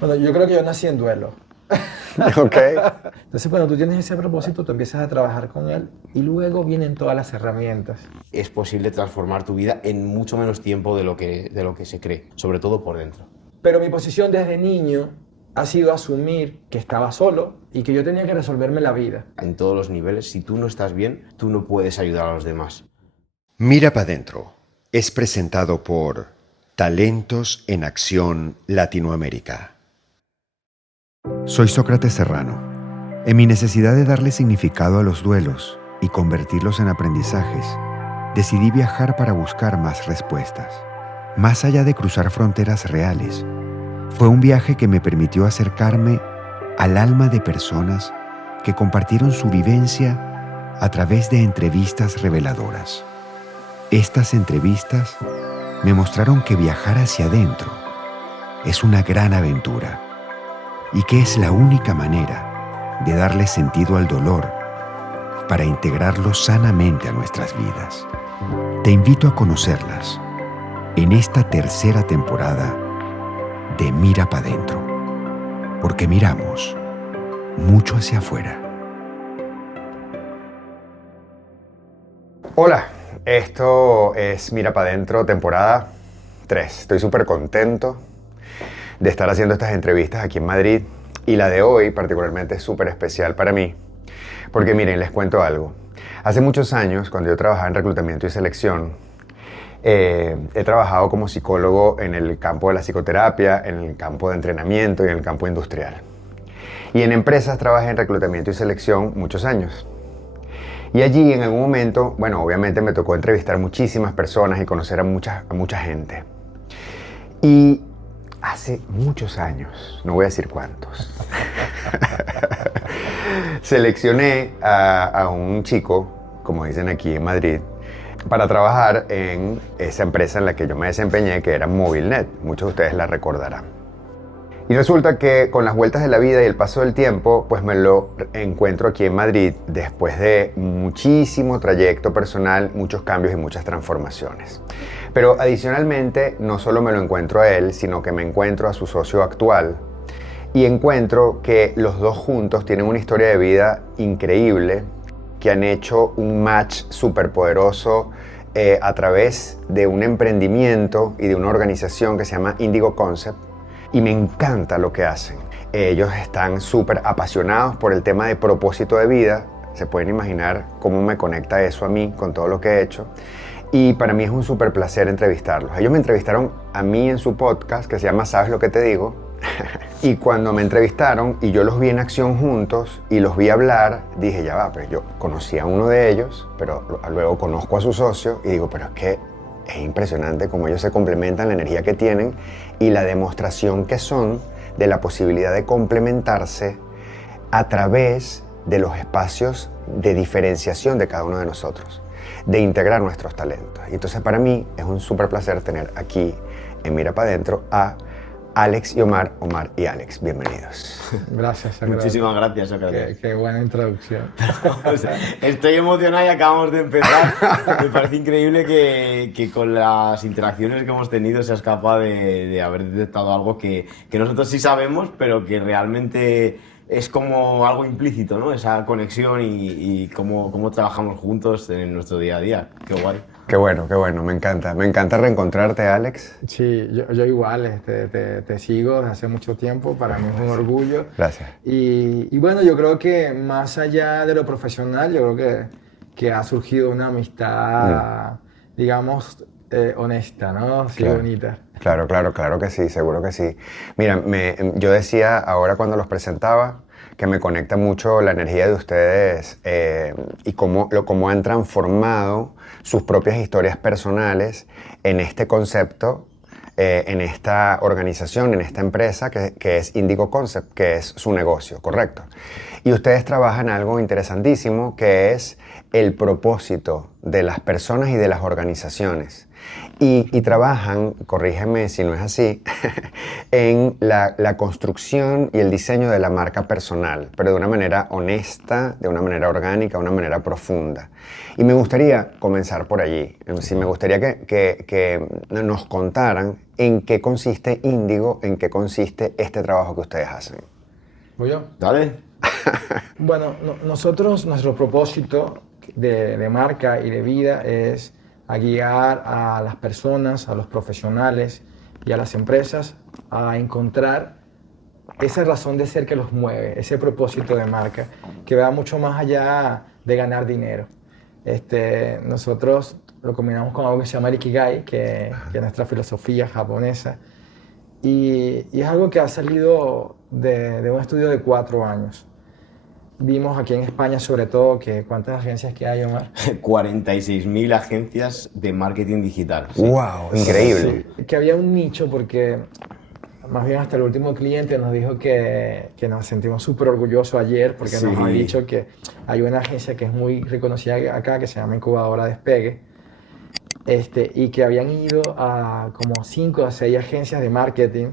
Bueno, yo creo que yo nací en duelo. Ok. Entonces, cuando tú tienes ese propósito, tú empiezas a trabajar con él y luego vienen todas las herramientas. Es posible transformar tu vida en mucho menos tiempo de lo que se cree, sobre todo por dentro. Pero mi posición desde niño ha sido asumir que estaba solo y que yo tenía que resolverme la vida. En todos los niveles, si tú no estás bien, tú no puedes ayudar a los demás. Mira pa' dentro es presentado por Talentos en Acción Latinoamérica. Soy Sócrates Serrano. En mi necesidad de darle significado a los duelos y convertirlos en aprendizajes, decidí viajar para buscar más respuestas. Más allá de cruzar fronteras reales, fue un viaje que me permitió acercarme al alma de personas que compartieron su vivencia a través de entrevistas reveladoras. Estas entrevistas me mostraron que viajar hacia adentro es una gran aventura y que es la única manera de darle sentido al dolor para integrarlo sanamente a nuestras vidas. Te invito a conocerlas en esta tercera temporada de Mira pa' Dentro, porque miramos mucho hacia afuera. Hola, esto es Mira pa' Dentro, temporada 3. Estoy súper contento de estar haciendo estas entrevistas aquí en Madrid y la de hoy particularmente es súper especial para mí porque miren, les cuento algo. Hace muchos años, cuando yo trabajaba en reclutamiento y selección, he trabajado como psicólogo en el campo de la psicoterapia, en el campo de entrenamiento y en el campo industrial. Y en empresas trabajé en reclutamiento y selección muchos años. Y allí en algún momento, bueno, obviamente me tocó entrevistar muchísimas personas y conocer a mucha gente. Y hace muchos años, no voy a decir cuántos, seleccioné a un chico, como dicen aquí en Madrid, para trabajar en esa empresa en la que yo me desempeñé, que era Movilnet. Muchos de ustedes la recordarán. Y resulta que con las vueltas de la vida y el paso del tiempo, pues me lo encuentro aquí en Madrid después de muchísimo trayecto personal, muchos cambios y muchas transformaciones. Pero adicionalmente, no solo me lo encuentro a él, sino que me encuentro a su socio actual y encuentro que los dos juntos tienen una historia de vida increíble, que han hecho un match súper poderoso a través de un emprendimiento y de una organización que se llama Indigo Concept. Y me encanta lo que hacen. Ellos están súper apasionados por el tema de propósito de vida. Se pueden imaginar cómo me conecta eso a mí con todo lo que he hecho. Y para mí es un súper placer entrevistarlos. Ellos me entrevistaron a mí en su podcast que se llama ¿Sabes lo que te digo? Y cuando me entrevistaron y yo los vi en acción juntos y los vi hablar, dije, ya va, pues yo conocí a uno de ellos, pero luego conozco a su socio y digo, pero es que es impresionante cómo ellos se complementan, la energía que tienen y la demostración que son de la posibilidad de complementarse a través de los espacios de diferenciación de cada uno de nosotros, de integrar nuestros talentos. Y entonces para mí es un súper placer tener aquí en Mira pa' Dentro a Alex y Omar y Alex. Bienvenidos. Gracias, Sócrates. Muchísimas gracias, Sócrates. Qué buena introducción. O sea, estoy emocionado y acabamos de empezar. Me parece increíble que con las interacciones que hemos tenido seas capaz de haber detectado algo que nosotros sí sabemos, pero que realmente es como algo implícito, ¿no? Esa conexión y cómo trabajamos juntos en nuestro día a día. Qué guay. Qué bueno, me encanta reencontrarte, Alex. Sí, yo igual, te sigo desde hace mucho tiempo, para mí es un orgullo. Gracias. Y bueno, yo creo que más allá de lo profesional, yo creo que ha surgido una amistad, digamos, honesta, ¿no? Sí, claro. Bonita. Claro que sí, seguro que sí. Mira, yo decía ahora cuando los presentaba que me conecta mucho la energía de ustedes y cómo han transformado sus propias historias personales en este concepto, en esta organización, en esta empresa que es Indigo Concept, que es su negocio, ¿correcto? Y ustedes trabajan algo interesantísimo que es el propósito de las personas y de las organizaciones. y trabajan, corrígeme si no es así, en la construcción y el diseño de la marca personal, pero de una manera honesta, de una manera orgánica, de una manera profunda. Y me gustaría comenzar por allí. Sí, me gustaría que nos contaran en qué consiste Índigo, en qué consiste este trabajo que ustedes hacen. ¿Voy yo? Dale. Bueno, nosotros, nuestro propósito de marca y de vida es a guiar a las personas, a los profesionales y a las empresas a encontrar esa razón de ser que los mueve, ese propósito de marca, que va mucho más allá de ganar dinero. Nosotros lo combinamos con algo que se llama el Ikigai, que es nuestra filosofía japonesa, y es algo que ha salido de un estudio de 4 años. Vimos aquí en España, sobre todo, que ¿cuántas agencias que hay, Omar? 46.000 agencias de marketing digital. Sí. ¡Wow! Increíble. Sí, que había un nicho porque, más bien hasta el último cliente nos dijo que nos sentimos súper orgullosos ayer porque Sí. nos ha dicho que hay una agencia que es muy reconocida acá que se llama Incubadora Despegue y que habían ido a como 5 o 6 agencias de marketing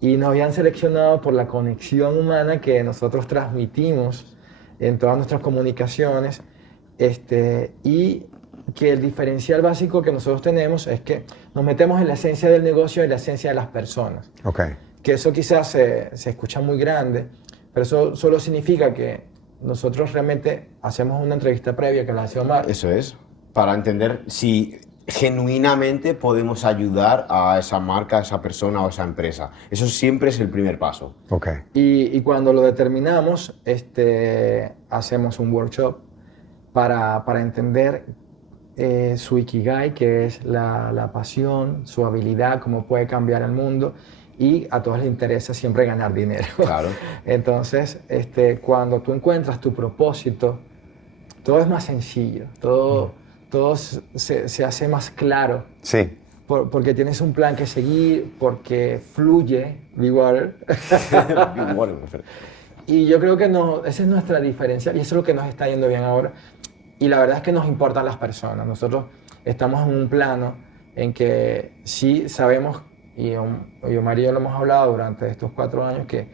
y nos habían seleccionado por la conexión humana que nosotros transmitimos en todas nuestras comunicaciones y que el diferencial básico que nosotros tenemos es que nos metemos en la esencia del negocio y la esencia de las personas. Ok. Que eso quizás se escucha muy grande, pero eso solo significa que nosotros realmente hacemos una entrevista previa que la hace Omar. Eso es, para entender si genuinamente podemos ayudar a esa marca, a esa persona o a esa empresa. Eso siempre es el primer paso. Ok. Y cuando lo determinamos, hacemos un workshop para entender su Ikigai, que es la pasión, su habilidad, cómo puede cambiar el mundo, y a todos les interesa siempre ganar dinero. Claro. Entonces, cuando tú encuentras tu propósito, todo es más sencillo, todo se hace más claro. Sí. Porque tienes un plan que seguir, porque fluye, Big Water. Y yo creo que esa es nuestra diferencia y eso es lo que nos está yendo bien ahora. Y la verdad es que nos importan las personas. Nosotros estamos en un plano en que sí sabemos, y Omar y yo lo hemos hablado durante estos 4 años, que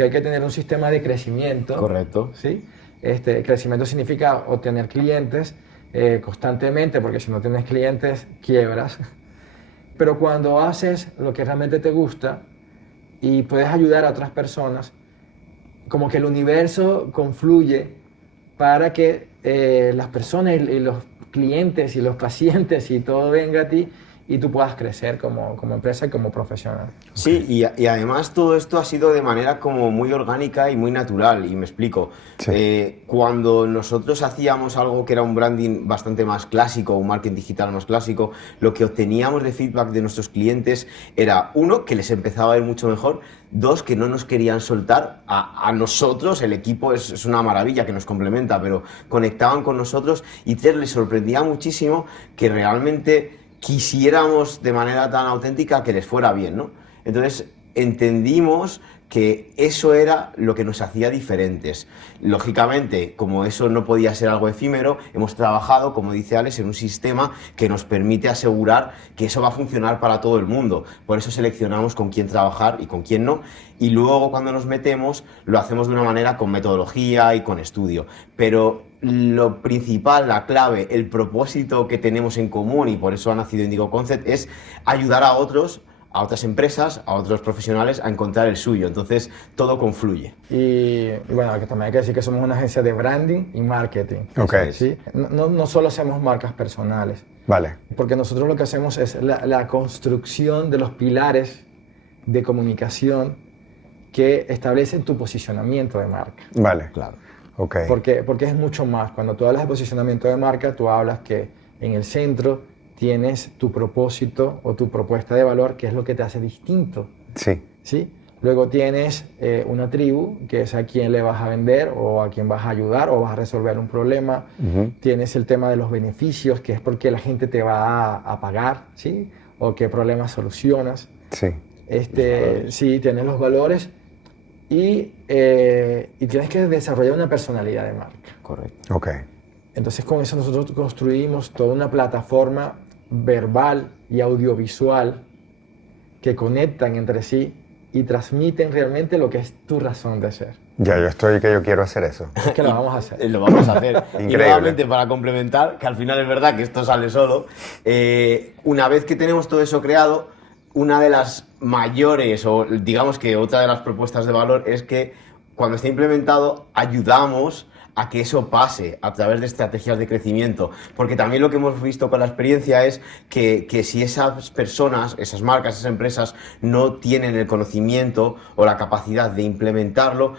hay que tener un sistema de crecimiento. Correcto. ¿Sí? Crecimiento significa obtener clientes constantemente, porque si no tienes clientes, quiebras. Pero cuando haces lo que realmente te gusta y puedes ayudar a otras personas, como que el universo confluye para que las personas y los clientes y los pacientes y todo venga a ti y tú puedas crecer como empresa y como profesional. Sí, y además todo esto ha sido de manera como muy orgánica y muy natural, y me explico. Sí. Cuando nosotros hacíamos algo que era un branding bastante más clásico, un marketing digital más clásico, lo que obteníamos de feedback de nuestros clientes era, 1, que les empezaba a ir mucho mejor, 2, que no nos querían soltar a nosotros, el equipo es una maravilla que nos complementa, pero conectaban con nosotros, y 3, les sorprendía muchísimo que realmente quisiéramos de manera tan auténtica que les fuera bien, ¿no? Entonces entendimos que eso era lo que nos hacía diferentes. Lógicamente, como eso no podía ser algo efímero, hemos trabajado, como dice Alex, en un sistema que nos permite asegurar que eso va a funcionar para todo el mundo. Por eso seleccionamos con quién trabajar y con quién no. Y luego, cuando nos metemos, lo hacemos de una manera con metodología y con estudio. Pero lo principal, la clave, el propósito que tenemos en común, y por eso ha nacido Indigo Concept, es ayudar a otros, a otras empresas, a otros profesionales a encontrar el suyo. Entonces, todo confluye. Y bueno, que también hay que decir que somos una agencia de branding y marketing. Ok. ¿Sí? No solo hacemos marcas personales, Vale. porque nosotros lo que hacemos es la construcción de los pilares de comunicación que establecen tu posicionamiento de marca. Vale. Claro. Ok. Porque es mucho más. Cuando tú hablas de posicionamiento de marca, tú hablas que en el centro tienes tu propósito o tu propuesta de valor, que es lo que te hace distinto. Sí. ¿Sí? Luego tienes una tribu, que es a quien le vas a vender o a quien vas a ayudar o vas a resolver un problema. Tienes el tema de los beneficios, que es porque la gente te va a pagar, ¿sí? O qué problemas solucionas. Sí. Sí, tienes los valores y tienes que desarrollar una personalidad de marca. Correcto. Ok. Entonces con eso nosotros construimos toda una plataforma verbal y audiovisual que conectan entre sí y transmiten realmente lo que es tu razón de ser. Ya, yo estoy que yo quiero hacer eso. Es que lo vamos a hacer. Lo vamos a hacer. Increíble. Y nuevamente, para complementar, que al final es verdad que esto sale solo, una vez que tenemos todo eso creado, una de las mayores, o digamos que otra de las propuestas de valor es que cuando esté implementado ayudamos a que eso pase a través de estrategias de crecimiento, porque también lo que hemos visto con la experiencia es que si esas personas, esas marcas, esas empresas no tienen el conocimiento o la capacidad de implementarlo,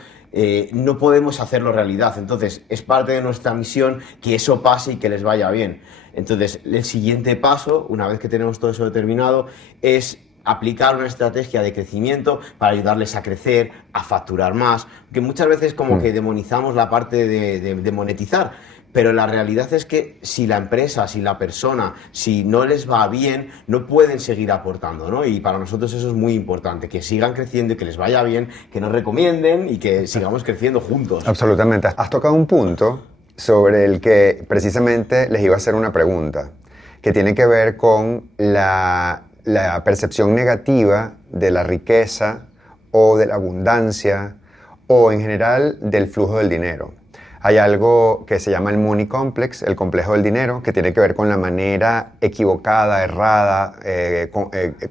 no podemos hacerlo realidad. Entonces es parte de nuestra misión que eso pase y que les vaya bien. Entonces el siguiente paso, una vez que tenemos todo eso determinado, es aplicar una estrategia de crecimiento para ayudarles a crecer, a facturar más, que muchas veces como que demonizamos la parte de monetizar, pero la realidad es que si la empresa, si la persona, si no les va bien, no pueden seguir aportando, ¿no? Y para nosotros eso es muy importante, que sigan creciendo y que les vaya bien, que nos recomienden y que sigamos creciendo juntos. Absolutamente. Has tocado un punto sobre el que precisamente les iba a hacer una pregunta, que tiene que ver con la percepción negativa de la riqueza o de la abundancia o en general del flujo del dinero. Hay algo que se llama el money complex, el complejo del dinero, que tiene que ver con la manera equivocada, errada,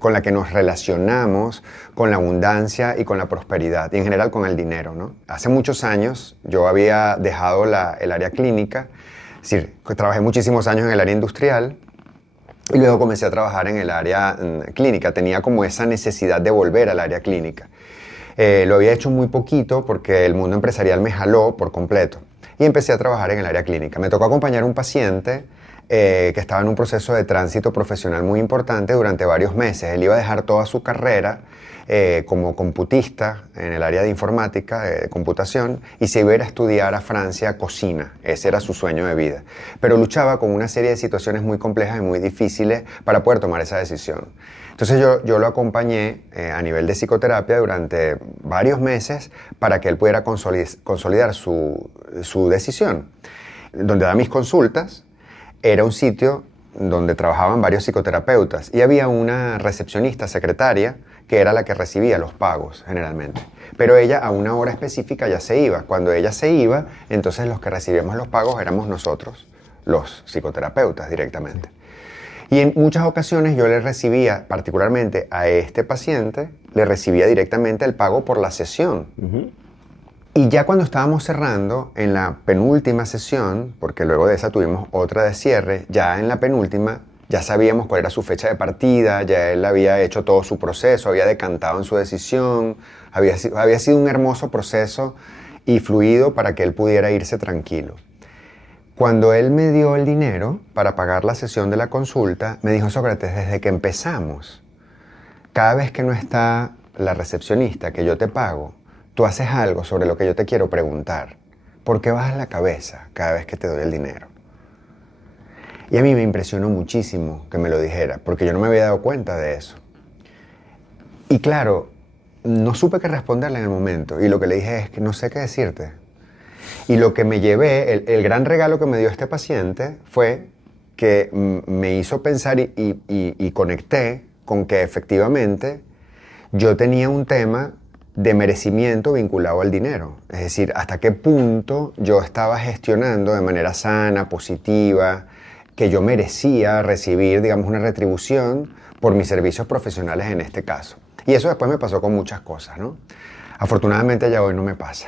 con la que nos relacionamos con la abundancia y con la prosperidad, y en general con el dinero, ¿no? Hace muchos años yo había dejado el área clínica, es decir, trabajé muchísimos años en el área industrial, y luego comencé a trabajar en el área clínica. Tenía como esa necesidad de volver al área clínica. Lo había hecho muy poquito porque el mundo empresarial me jaló por completo. Y empecé a trabajar en el área clínica. Me tocó acompañar a un paciente que estaba en un proceso de tránsito profesional muy importante durante varios meses. Él iba a dejar toda su carrera como computista en el área de informática, de computación, y se iba a ir a estudiar a Francia cocina. Ese era su sueño de vida. Pero luchaba con una serie de situaciones muy complejas y muy difíciles para poder tomar esa decisión. Entonces yo lo acompañé a nivel de psicoterapia durante varios meses para que él pudiera consolidar su decisión. Donde da mis consultas era un sitio donde trabajaban varios psicoterapeutas y había una recepcionista, secretaria, que era la que recibía los pagos generalmente. Pero ella a una hora específica ya se iba. Cuando ella se iba, entonces los que recibíamos los pagos éramos nosotros, los psicoterapeutas directamente. Y en muchas ocasiones yo le recibía, particularmente a este paciente, le recibía directamente el pago por la sesión. Y ya cuando estábamos cerrando, en la penúltima sesión, porque luego de esa tuvimos otra de cierre, ya en la penúltima ya sabíamos cuál era su fecha de partida, ya él había hecho todo su proceso, había decantado en su decisión, había sido un hermoso proceso y fluido para que él pudiera irse tranquilo. Cuando él me dio el dinero para pagar la sesión de la consulta, me dijo: Sócrates, desde que empezamos, cada vez que no está la recepcionista que yo te pago, tú haces algo sobre lo que yo te quiero preguntar. ¿Por qué bajas la cabeza cada vez que te doy el dinero? Y a mí me impresionó muchísimo que me lo dijera, porque yo no me había dado cuenta de eso. Y claro, no supe qué responderle en el momento, y lo que le dije es que no sé qué decirte. Y lo que me llevé, el gran regalo que me dio este paciente fue que me hizo pensar y conecté con que efectivamente yo tenía un tema de merecimiento vinculado al dinero. Es decir, hasta qué punto yo estaba gestionando de manera sana, positiva, que yo merecía recibir, digamos, una retribución por mis servicios profesionales en este caso. Y eso después me pasó con muchas cosas, ¿no? Afortunadamente ya hoy no me pasa.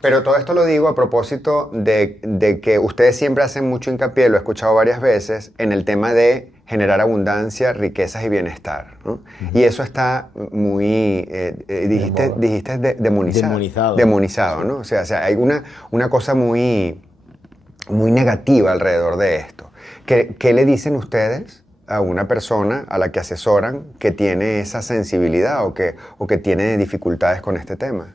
Pero todo esto lo digo a propósito de que ustedes siempre hacen mucho hincapié, lo he escuchado varias veces, en el tema de generar abundancia, riquezas y bienestar, ¿no? Y eso está muy, dijiste demonizado. Demonizado, ¿no? O sea hay una cosa muy negativa alrededor de esto. ¿Qué le dicen ustedes a una persona a la que asesoran que tiene esa sensibilidad o que tiene dificultades con este tema?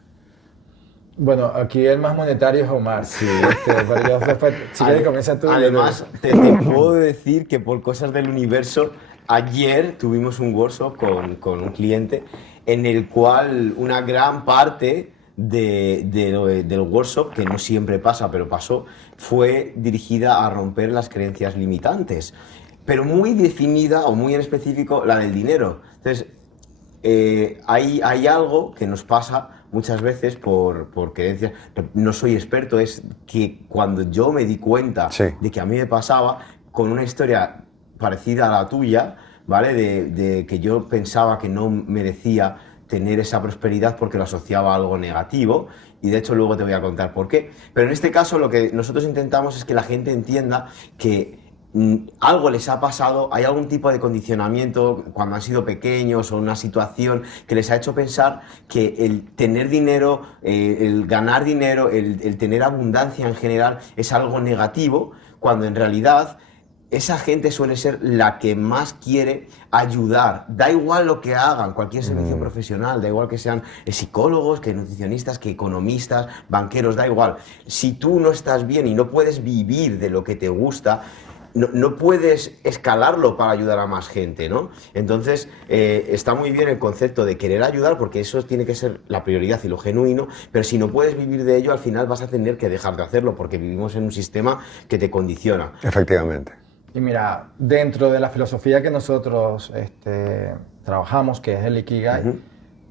Bueno, aquí el más monetario es Omar. Sí, pero yo después, si quieres comienza tú. Además, te puedo decir que por cosas del universo, ayer tuvimos un workshop con un cliente en el cual una gran parte del workshop, que no siempre pasa, pero pasó, fue dirigida a romper las creencias limitantes. pero muy definida o muy en específico la del dinero. Entonces, hay algo que nos pasa muchas veces por creencias. No soy experto, es que cuando yo me di cuenta Sí. de que a mí me pasaba con una historia parecida a la tuya, ¿vale? De que yo pensaba que no merecía tener esa prosperidad porque lo asociaba a algo negativo, y de hecho luego te voy a contar por qué. Pero en este caso lo que nosotros intentamos es que la gente entienda que algo les ha pasado, hay algún tipo de condicionamiento cuando han sido pequeños o una situación que les ha hecho pensar que el tener dinero, el ganar dinero, el tener abundancia en general es algo negativo, cuando en realidad esa gente suele ser la que más quiere ayudar. Da igual lo que hagan, cualquier servicio profesional, da igual que sean psicólogos, que nutricionistas, que economistas, banqueros, da igual. Si tú no estás bien y no puedes vivir de lo que te gusta, no puedes escalarlo para ayudar a más gente, ¿no? Entonces, está muy bien el concepto de querer ayudar, porque eso tiene que ser la prioridad y lo genuino, pero si no puedes vivir de ello, al final vas a tener que dejar de hacerlo, porque vivimos en un sistema que te condiciona. Efectivamente. Y mira, dentro de la filosofía que nosotros trabajamos, que es el Ikigai,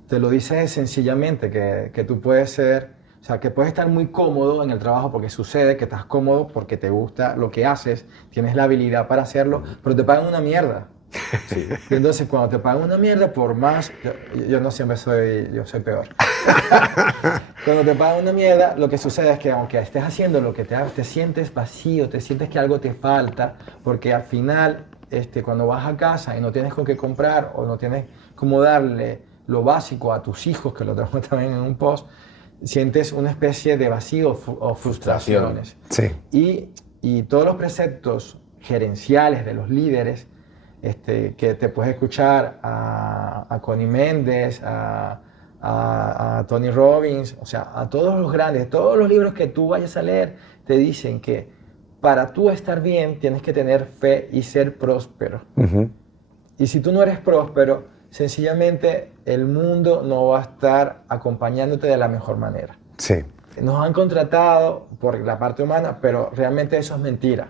te lo dice sencillamente que tú puedes ser, o sea, que puedes estar muy cómodo en el trabajo porque sucede que estás cómodo porque te gusta lo que haces, tienes la habilidad para hacerlo, pero te pagan una mierda. Sí. Y entonces cuando te pagan una mierda, por más, yo no siempre soy, yo soy peor. Cuando te pagan una mierda, lo que sucede es que aunque estés haciendo lo que te sientes vacío, te sientes que algo te falta, porque al final, cuando vas a casa y no tienes con qué comprar o no tienes cómo darle lo básico a tus hijos, que lo tengo también en un post, sientes una especie de vacío o frustraciones. Sí. Y todos los preceptos gerenciales de los líderes, que te puedes escuchar a Connie Méndez, a Tony Robbins, o sea, a todos los grandes, todos los libros que tú vayas a leer, te dicen que para tú estar bien tienes que tener fe y ser próspero. Y si tú no eres próspero, sencillamente el mundo no va a estar acompañándote de la mejor manera. Sí. Nos han contratado por la parte humana, pero realmente eso es mentira.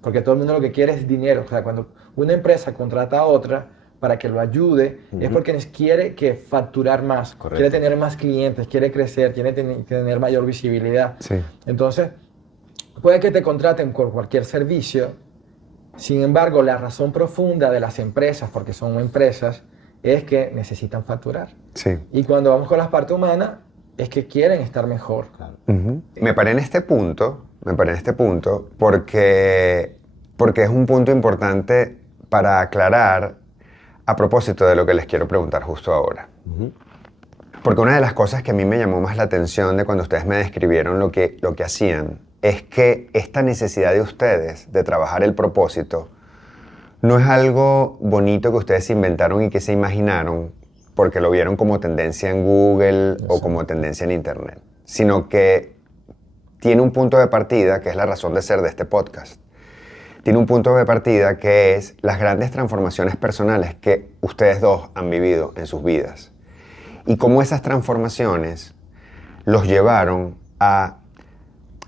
Porque todo el mundo lo que quiere es dinero. O sea, cuando una empresa contrata a otra para que lo ayude, es porque quiere que facturar más, quiere tener más clientes, quiere crecer, quiere tener mayor visibilidad. Sí. Entonces, puede que te contraten por cualquier servicio, sin embargo, la razón profunda de las empresas, porque son empresas, es que necesitan facturar. Sí. Y cuando vamos con la parte humana, es que quieren estar mejor. Me paré en este punto porque es un punto importante para aclarar a propósito de lo que les quiero preguntar justo ahora. Porque una de las cosas que a mí me llamó más la atención de cuando ustedes me describieron lo que hacían es que esta necesidad de ustedes de trabajar el propósito no es algo bonito que ustedes inventaron y que se imaginaron porque lo vieron como tendencia en Google o como tendencia en Internet, sino que tiene un punto de partida, que es la razón de ser de este podcast. Tiene un punto de partida que es las grandes transformaciones personales que ustedes dos han vivido en sus vidas. Y cómo esas transformaciones los llevaron a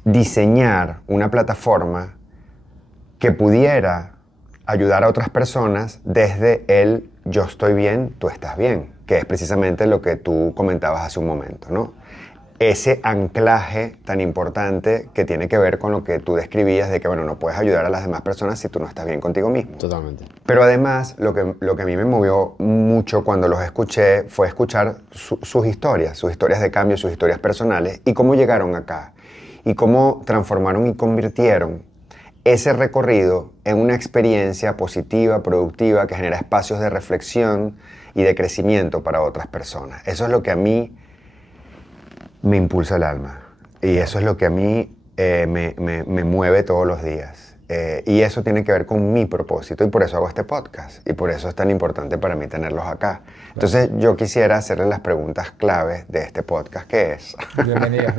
diseñar una plataforma que pudiera ayudar a otras personas desde el yo estoy bien, tú estás bien, que es precisamente lo que tú comentabas hace un momento, ¿no? Ese anclaje tan importante que tiene que ver con lo que tú describías de que, bueno, no puedes ayudar a las demás personas si tú no estás bien contigo mismo. Totalmente. Pero además, lo que a mí me movió mucho cuando los escuché fue escuchar sus historias de cambio, sus historias personales y cómo llegaron acá y cómo transformaron y convirtieron ese recorrido en una experiencia positiva, productiva, que genera espacios de reflexión y de crecimiento para otras personas. Eso es lo que a mí me impulsa el alma y eso es lo que a mí me mueve todos los días. Y eso tiene que ver con mi propósito y por eso hago este podcast y por eso es tan importante para mí tenerlos acá. Entonces yo quisiera hacerles las preguntas claves de este podcast, que es... Bienvenidas.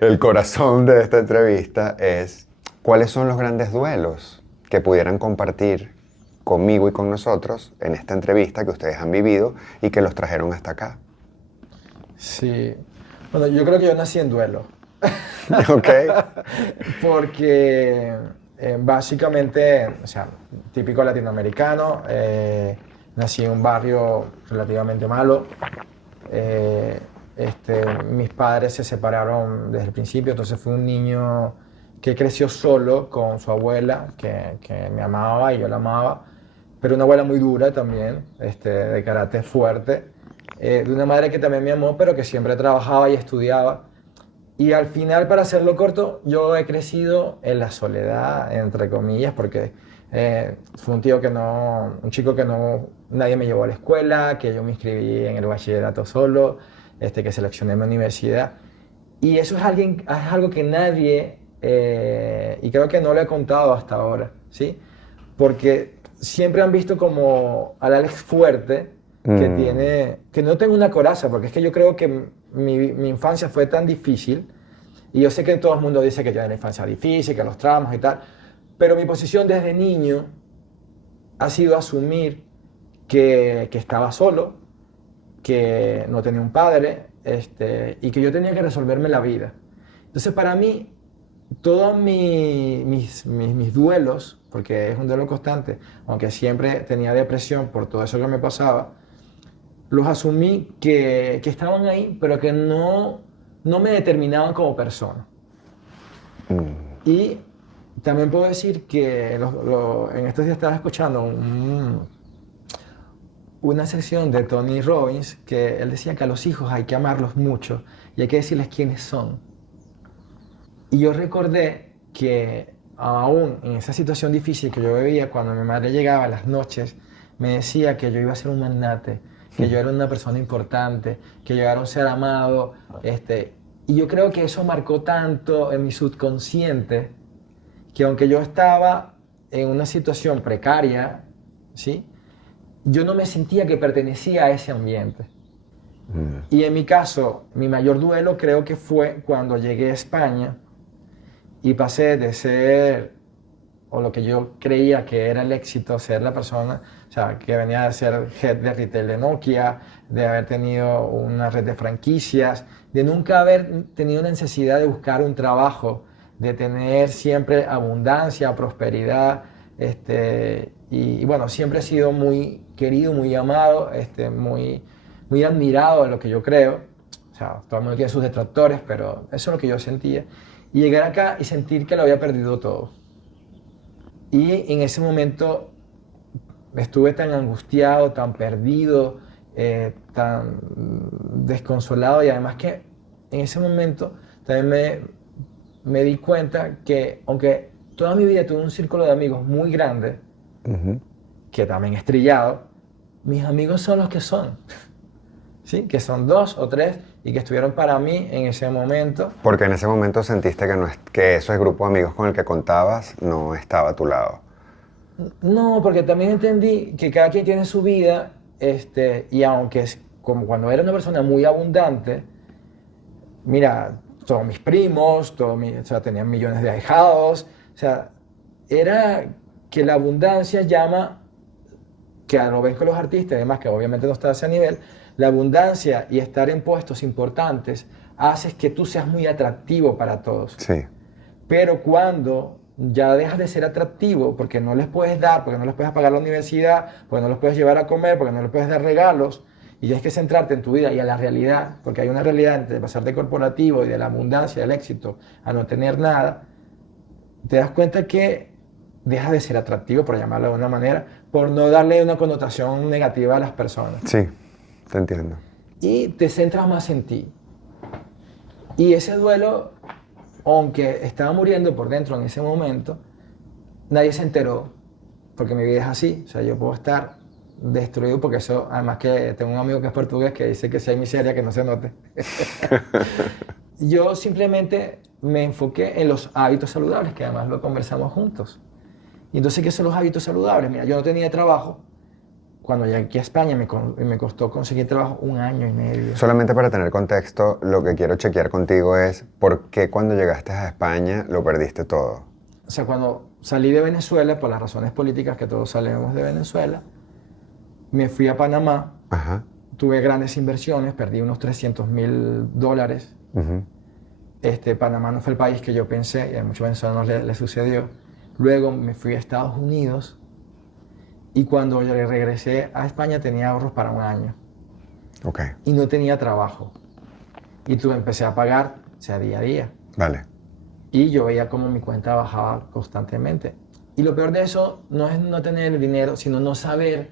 El corazón de esta entrevista es: ¿cuáles son los grandes duelos que pudieran compartir conmigo y con nosotros en esta entrevista que ustedes han vivido y que los trajeron hasta acá? Sí. Bueno, yo creo que yo nací en duelo. ¿Ok? Porque Básicamente, o sea, típico latinoamericano, nací en un barrio relativamente malo. Eh, Mis padres se separaron desde el principio, entonces fui un niño que creció solo con su abuela, que me amaba y yo la amaba, pero una abuela muy dura también, de carácter fuerte, de una madre que también me amó, pero que siempre trabajaba y estudiaba. Y al final, para hacerlo corto, yo he crecido en la soledad, entre comillas, porque fue un chico que no, nadie me llevó a la escuela, que yo me inscribí en el bachillerato solo, que seleccioné mi universidad. Y eso es algo que nadie, y creo que no lo he contado hasta ahora, ¿sí? Porque siempre han visto como al Alex fuerte, que no tengo una coraza, porque es que yo creo que mi infancia fue tan difícil, y yo sé que todo el mundo dice que tiene la infancia difícil, que los traumas y tal, pero mi posición desde niño ha sido asumir que estaba solo, que no tenía un padre, y que yo tenía que resolverme la vida. Entonces, para mí, todos mis duelos, porque es un duelo constante, aunque siempre tenía depresión por todo eso que me pasaba, los asumí que estaban ahí, pero que no me determinaban como persona. Y también puedo decir que en estos días estaba escuchando una sección de Tony Robbins, que él decía que a los hijos hay que amarlos mucho y hay que decirles quiénes son. Y yo recordé que aún en esa situación difícil que yo vivía, cuando mi madre llegaba a las noches, me decía que yo iba a ser un magnate, que yo era una persona importante, que yo era un ser amado. Y yo creo que eso marcó tanto en mi subconsciente, que aunque yo estaba en una situación precaria, ¿sí?, yo no me sentía que pertenecía a ese ambiente. Y en mi caso, mi mayor duelo creo que fue cuando llegué a España y pasé de ser, o lo que yo creía que era el éxito, ser la persona, o sea, que venía de ser head de retail de Nokia, de haber tenido una red de franquicias, de nunca haber tenido necesidad de buscar un trabajo, de tener siempre abundancia, prosperidad, y bueno, siempre he sido muy querido, muy amado, muy admirado de lo que yo creo. O sea, todo el mundo tiene sus detractores, pero eso es lo que yo sentía. Y llegar acá y sentir que lo había perdido todo. Y en ese momento estuve tan angustiado, tan perdido, tan desconsolado, y además que en ese momento también me di cuenta que aunque toda mi vida tuve un círculo de amigos muy grande, que también estrellado, mis amigos son los que son, ¿sí? Que son 2 o 3 y que estuvieron para mí en ese momento. Porque en ese momento sentiste que ese grupo de amigos con el que contabas no estaba a tu lado. No, porque también entendí que cada quien tiene su vida, y aunque como cuando era una persona muy abundante, mira, todos mis primos, o sea, tenían millones de ahijados, o sea, era que la abundancia llama, que lo ven con los artistas, además que obviamente no está a ese nivel, la abundancia y estar en puestos importantes hace que tú seas muy atractivo para todos. Sí. Pero cuando ya dejas de ser atractivo, porque no les puedes dar, porque no les puedes pagar la universidad, porque no los puedes llevar a comer, porque no les puedes dar regalos, y tienes que centrarte en tu vida y a la realidad, porque hay una realidad entre pasar de corporativo y de la abundancia, del éxito, a no tener nada, te das cuenta que dejas de ser atractivo, por llamarlo de una manera, por no darle una connotación negativa a las personas. Sí, te entiendo. Y te centras más en ti. Y ese duelo, aunque estaba muriendo por dentro en ese momento, nadie se enteró, porque mi vida es así. O sea, yo puedo estar destruido, porque eso, además que tengo un amigo que es portugués que dice que si hay miseria, que no se note. Yo simplemente me enfoqué en los hábitos saludables, que además lo conversamos juntos. Y entonces, ¿qué son los hábitos saludables? Mira, yo no tenía trabajo. Cuando llegué aquí a España me costó conseguir trabajo 1 año y medio. Solamente para tener contexto, lo que quiero chequear contigo es ¿por qué cuando llegaste a España lo perdiste todo? O sea, cuando salí de Venezuela, por las razones políticas que todos salimos de Venezuela, me fui a Panamá, tuve grandes inversiones, perdí unos $300,000. Panamá no fue el país que yo pensé, y a muchos venezolanos le sucedió. Luego me fui a Estados Unidos y cuando regresé a España tenía ahorros para un año Ok, y no tenía trabajo. Y empecé a pagar, o sea, día a día. vale. Y yo veía cómo mi cuenta bajaba constantemente. Y lo peor de eso no es no tener el dinero, sino no saber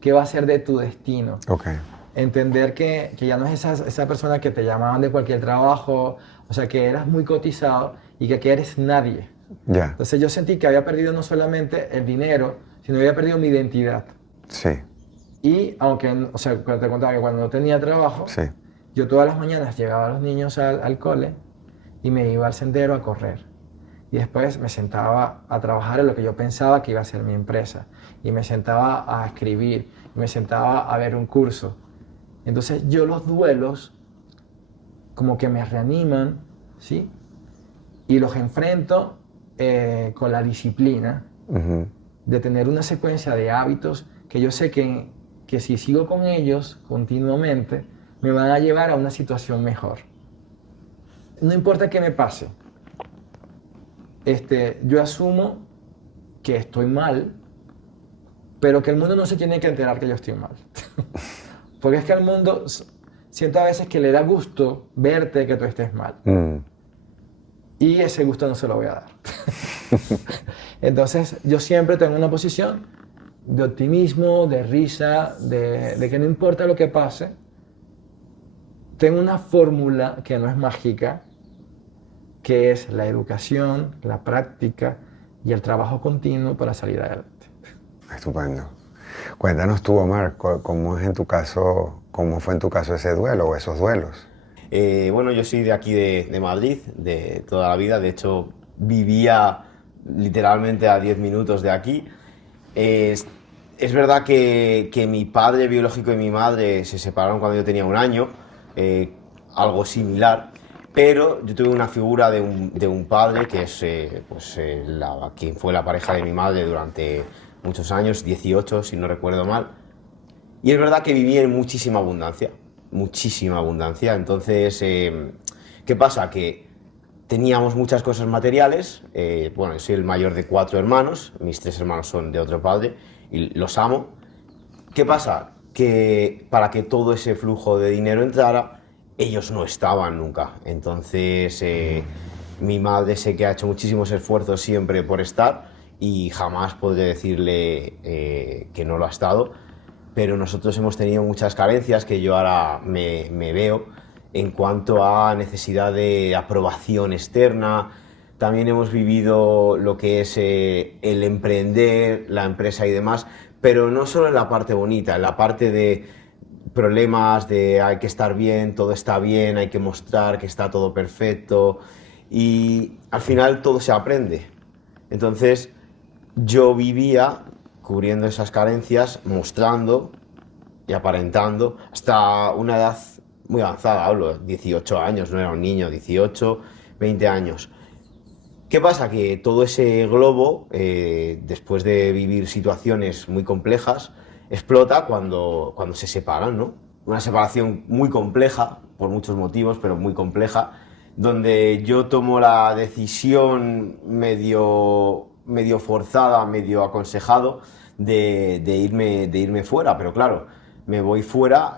qué va a ser de tu destino. Ok, Entender que ya no es esa persona que te llamaban de cualquier trabajo, o sea, que eras muy cotizado y que aquí eres nadie. ya. Entonces yo sentí que había perdido no solamente el dinero, sino había perdido mi identidad. Sí, Y aunque, o sea, cuando te contaba que cuando no tenía trabajo, sí. yo todas las mañanas llevaba a los niños al cole y me iba al sendero a correr. Y después me sentaba a trabajar en lo que yo pensaba que iba a ser mi empresa. Y me sentaba a escribir, y me sentaba a ver un curso. Entonces yo los duelos como que me reaniman, ¿sí? Y los enfrento con la disciplina Ujú. de tener una secuencia de hábitos que yo sé que si sigo con ellos continuamente, me van a llevar a una situación mejor. No importa qué me pase, yo asumo que estoy mal, pero que el mundo no se tiene que enterar que yo estoy mal. Porque es que al mundo siento a veces que le da gusto verte que tú estés mal. Mm. Y ese gusto no se lo voy a dar. Entonces yo siempre tengo una posición de optimismo, de risa, de que no importa lo que pase, tengo una fórmula que no es mágica, que es la educación, la práctica y el trabajo continuo para salir adelante. Estupendo. Cuéntanos tú, Omar, ¿cómo es en tu caso, cómo fue en tu caso ese duelo o esos duelos? Bueno, yo soy de aquí de Madrid, de toda la vida. De hecho, vivía literalmente a 10 minutos de aquí. Es verdad que mi padre biológico y mi madre se separaron cuando yo tenía un año, algo similar, pero yo tuve una figura de un padre que es quien fue la pareja de mi madre durante muchos años, 18 si no recuerdo mal. Y es verdad que viví en muchísima abundancia, muchísima abundancia. Entonces, ¿qué pasa? Que teníamos muchas cosas materiales. Bueno, yo soy el mayor de 4 hermanos, mis 3 hermanos son de otro padre y los amo. ¿Qué pasa? Que para que todo ese flujo de dinero entrara, ellos no estaban nunca. Entonces, mi madre sé que ha hecho muchísimos esfuerzos siempre por estar y jamás podré decirle que no lo ha estado. Pero nosotros hemos tenido muchas carencias que yo ahora me veo en cuanto a necesidad de aprobación externa. También hemos vivido lo que es el emprender, la empresa y demás, pero no solo en la parte bonita, en la parte de problemas de hay que estar bien, todo está bien, hay que mostrar que está todo perfecto y al final todo se aprende. Entonces yo vivía cubriendo esas carencias, mostrando y aparentando hasta una edad muy avanzada, hablo, 18 años, no era un niño, 18, 20 años. ¿Qué pasa? Que todo ese globo, después de vivir situaciones muy complejas, explota cuando se separan, ¿no? Una separación muy compleja, por muchos motivos, pero muy compleja, donde yo tomo la decisión medio forzada, medio aconsejado, de irme fuera, pero claro, me voy fuera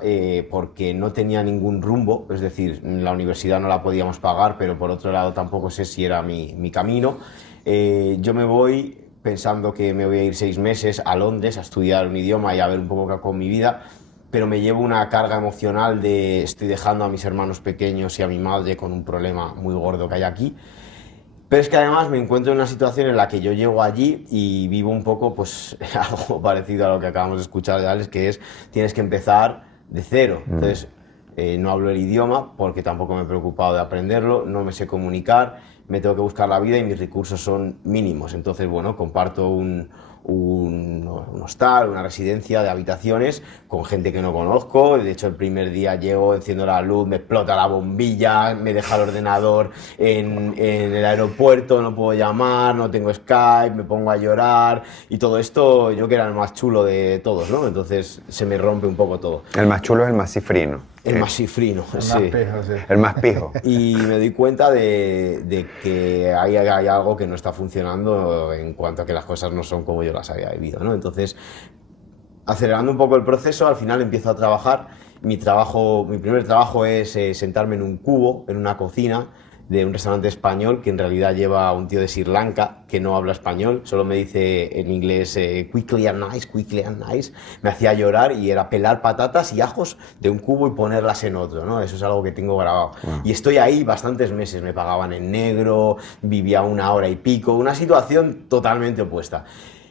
porque no tenía ningún rumbo, es decir, la universidad no la podíamos pagar, pero por otro lado tampoco sé si era mi camino. Yo me voy pensando que me voy a ir 6 meses a Londres a estudiar un idioma y a ver un poco qué hago con mi vida, pero me llevo una carga emocional de estoy dejando a mis hermanos pequeños y a mi madre con un problema muy gordo que hay aquí. Pero es que además me encuentro en una situación en la que yo llego allí y vivo un poco pues algo parecido a lo que acabamos de escuchar de Alex, que es tienes que empezar de cero. Entonces no hablo el idioma porque tampoco me he preocupado de aprenderlo, no me sé comunicar, me tengo que buscar la vida y mis recursos son mínimos. Entonces, bueno, comparto un hostal, una residencia de habitaciones con gente que no conozco. De hecho, el primer día llego, enciendo la luz, me explota la bombilla, me deja el ordenador en el aeropuerto, no puedo llamar, no tengo Skype, me pongo a llorar y todo esto, yo que era el más chulo de todos, ¿no? Entonces se me rompe un poco todo. El más chulo es el más cifrino. El más cifrino, El sí. más pejo, sí. El más pijo. Y me doy cuenta de que hay algo que no está funcionando en cuanto a que las cosas no son como yo las había vivido, ¿no? Entonces, acelerando un poco el proceso, al final empiezo a trabajar. Mi primer trabajo es sentarme en un cubo, en una cocina de un restaurante español que en realidad lleva a un tío de Sri Lanka que no habla español, solo me dice en inglés quickly and nice, quickly and nice. Me hacía llorar y era pelar patatas y ajos de un cubo y ponerlas en otro, ¿no? Eso es algo que tengo grabado. Wow. Y estoy ahí bastantes meses, me pagaban en negro, vivía 1 hora y pico, una situación totalmente opuesta.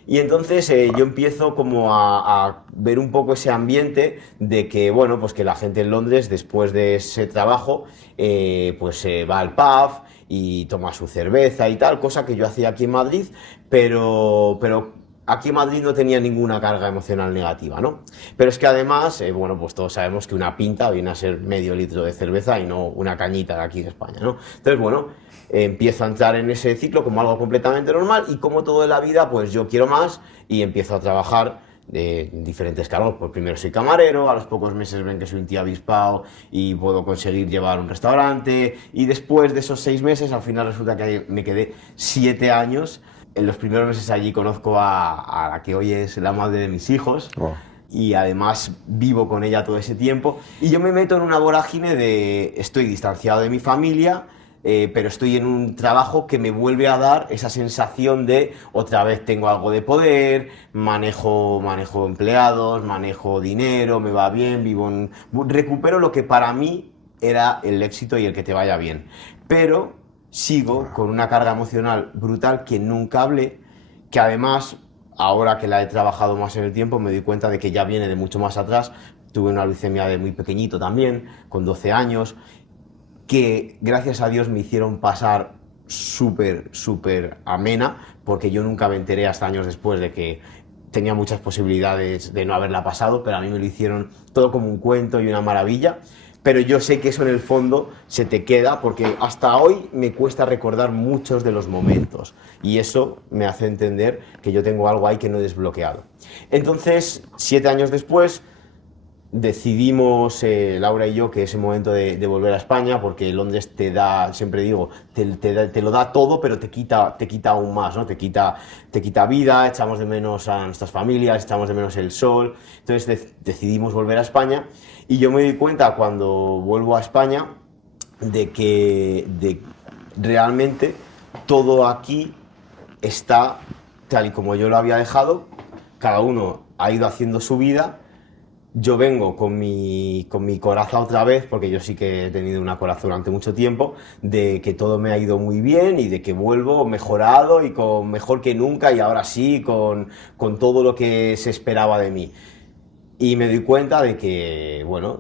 Y entonces yo empiezo como a ver un poco ese ambiente de que, bueno, pues que la gente en Londres, después de ese trabajo, pues va al pub y toma su cerveza y tal, cosa que yo hacía aquí en Madrid, pero aquí en Madrid no tenía ninguna carga emocional negativa, ¿no? Pero es que además, bueno, pues todos sabemos que una pinta viene a ser medio litro de cerveza y no una cañita de aquí de España, ¿no? Entonces, bueno, empiezo a entrar en ese ciclo como algo completamente normal y como todo en la vida, pues yo quiero más y empiezo a trabajar de diferentes cargos. Pues primero soy camarero, a los pocos meses ven que soy un tío avispado y puedo conseguir llevar un restaurante, y después de esos 6 meses, al final resulta que me quedé 7 años. En los primeros meses allí conozco a la que hoy es la madre de mis hijos. Wow. Y además vivo con ella todo ese tiempo y yo me meto en una vorágine de estoy distanciado de mi familia, pero estoy en un trabajo que me vuelve a dar esa sensación de otra vez tengo algo de poder, manejo empleados, manejo dinero, me va bien, recupero lo que para mí era el éxito y el que te vaya bien, pero sigo con una carga emocional brutal que nunca hablé, que además, ahora que la he trabajado más en el tiempo, me doy cuenta de que ya viene de mucho más atrás. Tuve una leucemia de muy pequeñito también, con 12 años, que gracias a Dios me hicieron pasar súper amena, porque yo nunca me enteré hasta años después de que tenía muchas posibilidades de no haberla pasado, pero a mí me lo hicieron todo como un cuento y una maravilla. Pero yo sé que eso en el fondo se te queda, porque hasta hoy me cuesta recordar muchos de los momentos y eso me hace entender que yo tengo algo ahí que no he desbloqueado. Entonces, 7 años después, decidimos, Laura y yo, que es el momento de volver a España, porque Londres te da, siempre digo, te lo da todo, pero te quita aún más, ¿no? Te quita vida, echamos de menos a nuestras familias, echamos de menos el sol. Entonces decidimos volver a España y yo me di cuenta cuando vuelvo a España de que realmente todo aquí está tal y como yo lo había dejado, cada uno ha ido haciendo su vida. Yo vengo con mi coraza otra vez, porque yo sí que he tenido una coraza durante mucho tiempo, de que todo me ha ido muy bien y de que vuelvo mejorado y con mejor que nunca, y ahora sí, con todo lo que se esperaba de mí. Y me doy cuenta de que, bueno,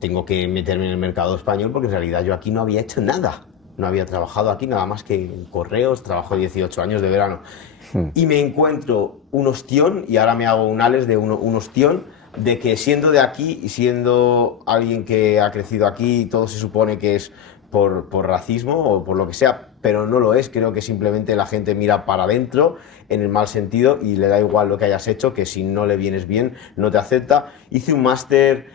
tengo que meterme en el mercado español, porque en realidad yo aquí no había hecho nada. No había trabajado aquí nada más que en correos, trabajo 18 años de verano. Y me encuentro un ostión, y ahora me hago un Alex de un ostión, de que siendo de aquí y siendo alguien que ha crecido aquí, todo se supone que es por racismo o por lo que sea, pero no lo es. Creo que simplemente la gente mira para adentro en el mal sentido y le da igual lo que hayas hecho, que si no le vienes bien no te acepta. Hice un máster,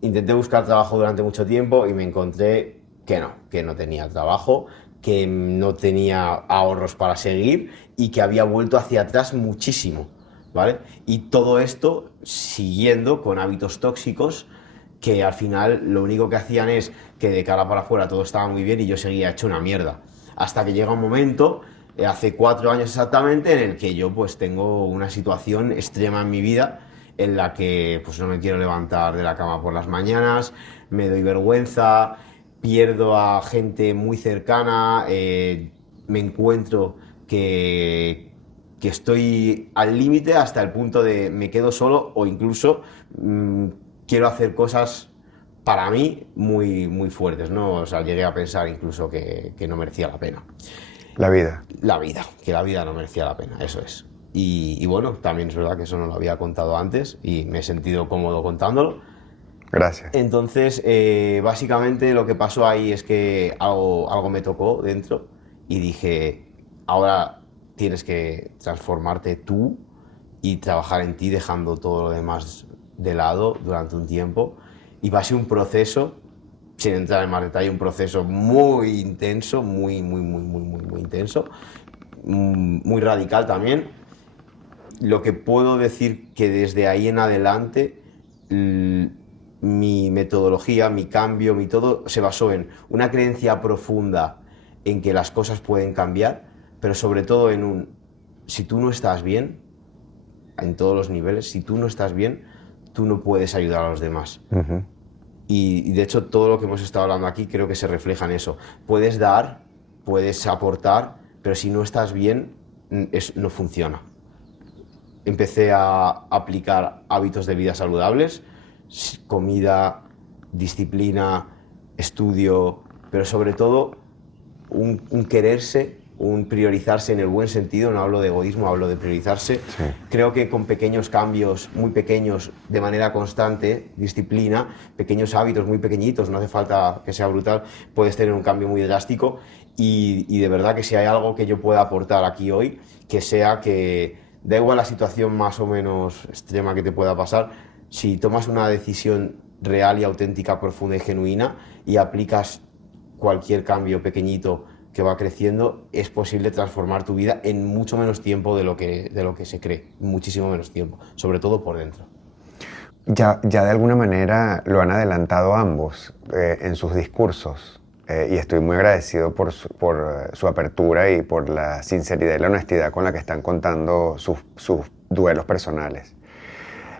intenté buscar trabajo durante mucho tiempo y me encontré que no tenía trabajo, que no tenía ahorros para seguir y que había vuelto hacia atrás muchísimo, ¿vale? Y todo esto siguiendo con hábitos tóxicos que al final lo único que hacían es que de cara para afuera todo estaba muy bien y yo seguía hecho una mierda. Hasta que llega un momento, hace 4 años exactamente, en el que yo pues tengo una situación extrema en mi vida en la que pues no me quiero levantar de la cama por las mañanas, me doy vergüenza, pierdo a gente muy cercana, me encuentro que estoy al límite hasta el punto de me quedo solo o incluso quiero hacer cosas para mí muy fuertes, ¿no? O sea, llegué a pensar incluso que no merecía la pena. La vida. Que la vida no merecía la pena, eso es. Y bueno, también es verdad que eso no lo había contado antes y me he sentido cómodo contándolo. Gracias. Entonces, básicamente lo que pasó ahí es que algo me tocó dentro y dije, ahora tienes que transformarte tú y trabajar en ti, dejando todo lo demás de lado durante un tiempo. y va a ser un proceso, sin entrar en más detalle, un proceso muy intenso, muy intenso, muy radical también. Lo que puedo decir que desde ahí en adelante mi metodología, mi cambio, mi todo se basó en una creencia profunda en que las cosas pueden cambiar, pero sobre todo en si tú no estás bien, en todos los niveles, si tú no estás bien, tú no puedes ayudar a los demás. Y de hecho todo lo que hemos estado hablando aquí creo que se refleja en eso. Puedes dar, puedes aportar, pero si no estás bien, no funciona. Empecé a aplicar hábitos de vida saludables, comida, disciplina, estudio, pero sobre todo un quererse, un priorizarse en el buen sentido. No hablo de egoísmo, hablo de priorizarse. Sí. Creo que con pequeños cambios, muy pequeños, de manera constante, disciplina, pequeños hábitos muy pequeñitos, no hace falta que sea brutal, puedes tener un cambio muy drástico. Y de verdad que si hay algo que yo pueda aportar aquí hoy, que sea que da igual la situación más o menos extrema que te pueda pasar, si tomas una decisión real y auténtica, profunda y genuina y aplicas cualquier cambio pequeñito que va creciendo, es posible transformar tu vida en mucho menos tiempo de lo que se cree, muchísimo menos tiempo, sobre todo por dentro. Ya de alguna manera lo han adelantado ambos en sus discursos y estoy muy agradecido por su apertura y por la sinceridad y la honestidad con la que están contando sus duelos personales.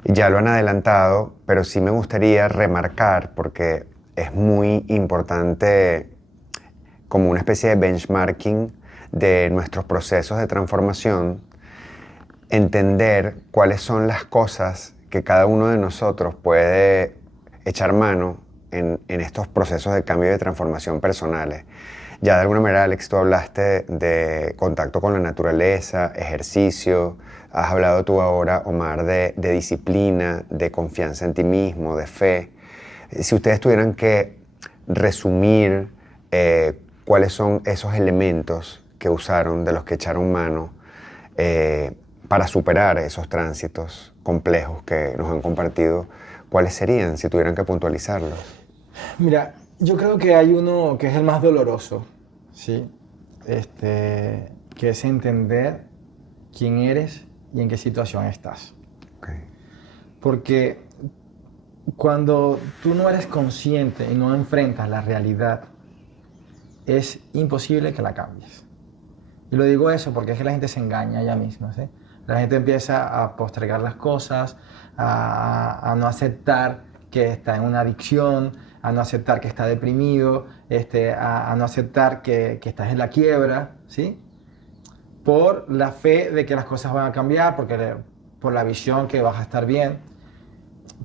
Ya lo han adelantado, pero sí me gustaría remarcar, porque es muy importante como una especie de benchmarking de nuestros procesos de transformación, entender cuáles son las cosas que cada uno de nosotros puede echar mano en estos procesos de cambio y de transformación personales. Ya de alguna manera, Alex, tú hablaste de contacto con la naturaleza, ejercicio, has hablado tú ahora, Omar, de disciplina, de confianza en ti mismo, de fe. Si ustedes tuvieran que resumir cuáles son esos elementos que usaron, de los que echaron mano, para superar esos tránsitos complejos que nos han compartido, ¿cuáles serían si tuvieran que puntualizarlos? Mira, yo creo que hay uno que es el más doloroso, ¿sí? Que es entender quién eres y en qué situación estás. Okay. Porque cuando tú no eres consciente y no enfrentas la realidad, es imposible que la cambies. Y lo digo eso porque es que la gente se engaña ella misma, ¿sí? La gente empieza a postergar las cosas, a no aceptar que está en una adicción, a no aceptar que está deprimido, a no aceptar que estás en la quiebra, ¿sí? Por la fe de que las cosas van a cambiar, por la visión que vas a estar bien.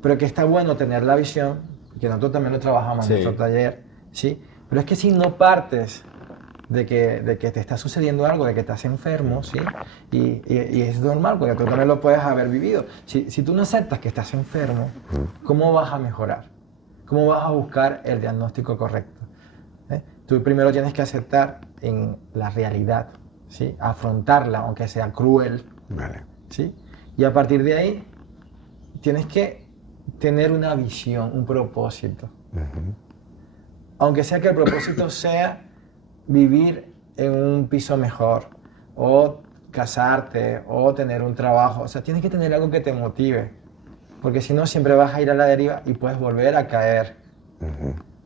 Pero que está bueno tener la visión, que nosotros también lo trabajamos en nuestro taller, ¿sí? Pero es que si no partes de que te está sucediendo algo, de que estás enfermo, ¿sí? Y es normal, porque tú también lo puedes haber vivido. Si tú no aceptas que estás enfermo, ¿cómo vas a mejorar? ¿Cómo vas a buscar el diagnóstico correcto? Tú primero tienes que aceptar en la realidad, ¿sí? Afrontarla, aunque sea cruel, Vale. ¿sí? Y a partir de ahí tienes que tener una visión, un propósito. Aunque sea que el propósito sea vivir en un piso mejor, o casarte, o tener un trabajo. O sea, tienes que tener algo que te motive, porque si no siempre vas a ir a la deriva y puedes volver a caer.